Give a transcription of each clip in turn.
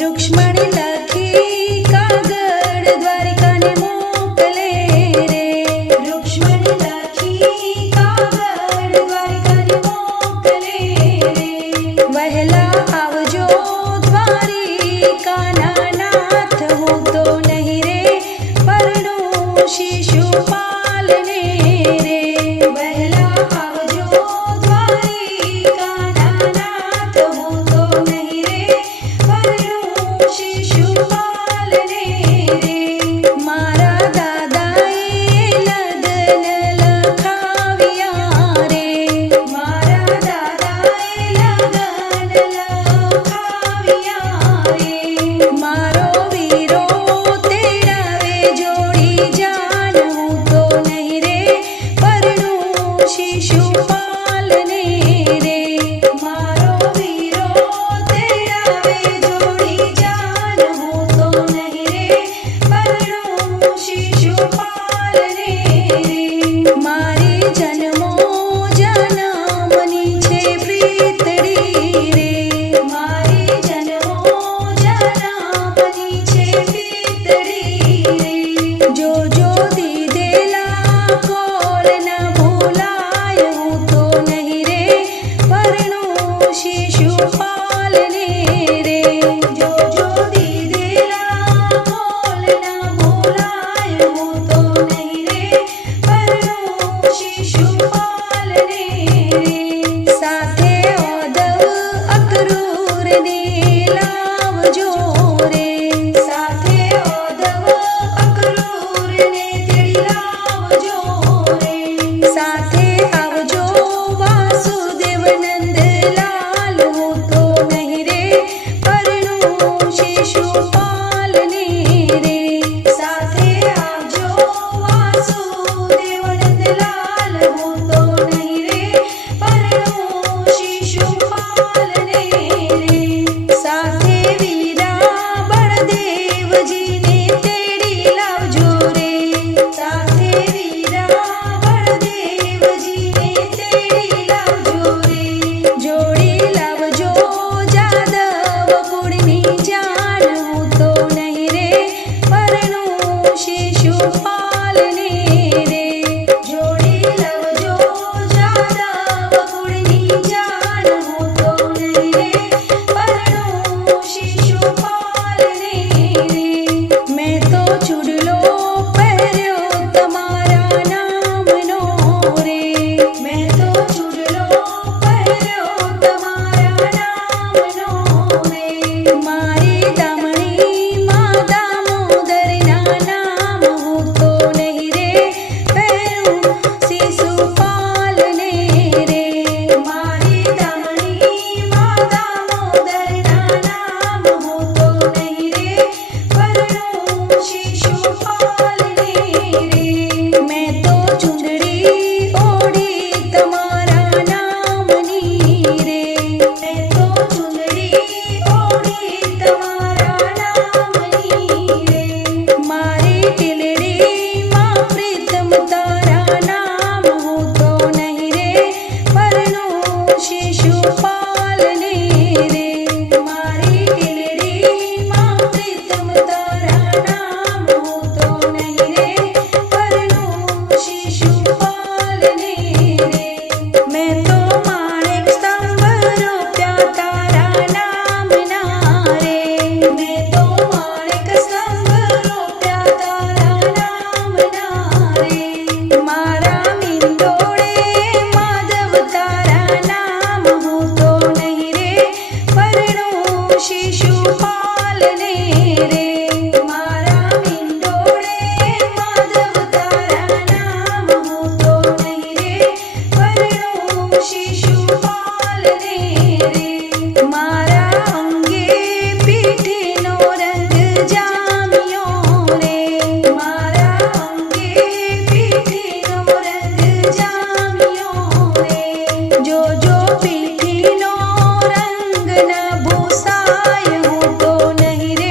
रुक्ष्मणी लखी कागड़ द्वारिका ने मोकले रे। रुक्ष्मणी लखी कागड़ द्वारिका ने मोकले रे। वहला आवजो द्वारिकाना नाथ, हूँ तो नहीं रे परणु शिशुपाल ने रे। वहला आवजो द्वारिकाना नाथ, हूँ तो नहीं रे परणु शिशुपाल ने रे। मारा दादाए लग्न लखाव्या रे। मारा दादाए लग्न लखाव्या रे। मारो वीरो तेरावे जोड़ी जान, हूँ तो नहीं रे परणु शिशुपाल ने रे। मारो वीरो तेरावे जोड़ी जान, हूँ तो नहीं रे परणु शिशुपाल ने रे। मारी जन्मो जनमनी छे प्रीतड़ी रे। मारी जन्मो जनमनी छे प्रीतड़ी रे। जो जो दीदेला कोल न भूलाय, हूँ तो नहीं रे परणु शिशुपाल ने रे। जो जो दीदेला कोल न भूलाय, हूँ तो नहीं रे परणु शिशुपाल ने रे। साथे औदव अक्रूर ने लावजो रे। साथे औदव अक्रूर ने तेड़ी लावजो रे। साथे आवजो वासुदेव नंदलाल, हूँ तो नहीं रे परणु शिशुपाल ने रे। साथे आवजो वासुदेव नंदलाल, हूँ तो नहीं रे परणु शिशुपाल ने रे। साथे वीरा बलदेव जी ने तेड़ी लावजो रे। साथे वीरा बलदेव जी ने तेड़ी लावजो रे। जोड़ी लावजो जादव कुड़नी जान, हूँ तो नहीं रे परणु शिशुपाल ने रे। जोड़ी लावजो जादव कुड़नी जान, हूँ तो नहीं रे परणु शिशुपाल ने रे। मैं तो चुड़लो पहर्यो तमारा नामनो रे। मैं तो चुड़लो पहर्यो तमारा नामनो रे। मारी दामणी माँ दामोदर ना नाम, हूँ तो नहीं रे पहरु शिशुपाल ने रे। मारी दामणी माँ दामोदर ना नाम, हूँ तो नहीं रे परणु शिशुपाल ने रे। मैं तो चुंदड़ी ओढ़ी तमारा नामनी रे। मैं तो चुंदड़ी ओढ़ी तमारा नामनी रे। मारी टिलड़ी माँ प्रीतम तारा नाम, हूँ तो नहीं रे परणु शिशुपाल ने रे। मारी टिलड़ी माँ प्रीतम तारा नाम, हूँ तो नहीं रे परणु शिशुपाल ने रे। मैं तो माणिक स्तंभ रोप्या तारा नाम ना रे। मैं तो माणिक स्तंभ रोप्या तारा नाम ना रे। मारा मिंदोड़े माधव तारा नाम, हूँ तो नहीं रे परणु शिशुपाल ने रे। मारा मिंदोड़े माधव तारा नाम, हूँ तो नहीं रे परणु शिशुपाल ने रे। मारा अंगे पीठीनो रंग जामियो रे। मारा अंगे पीठीनो रंग जामियो रे। जो जो पीठीनो रंग न भूसाय, हूँ तो नहीं रे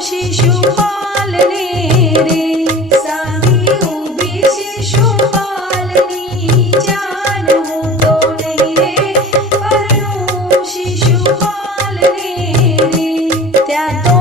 શિશુપાલને રે સામી ઊભી શિશુપાલની જાન હું તો નહીં રે પરણું શિશુપાલને રે ત્યાં તો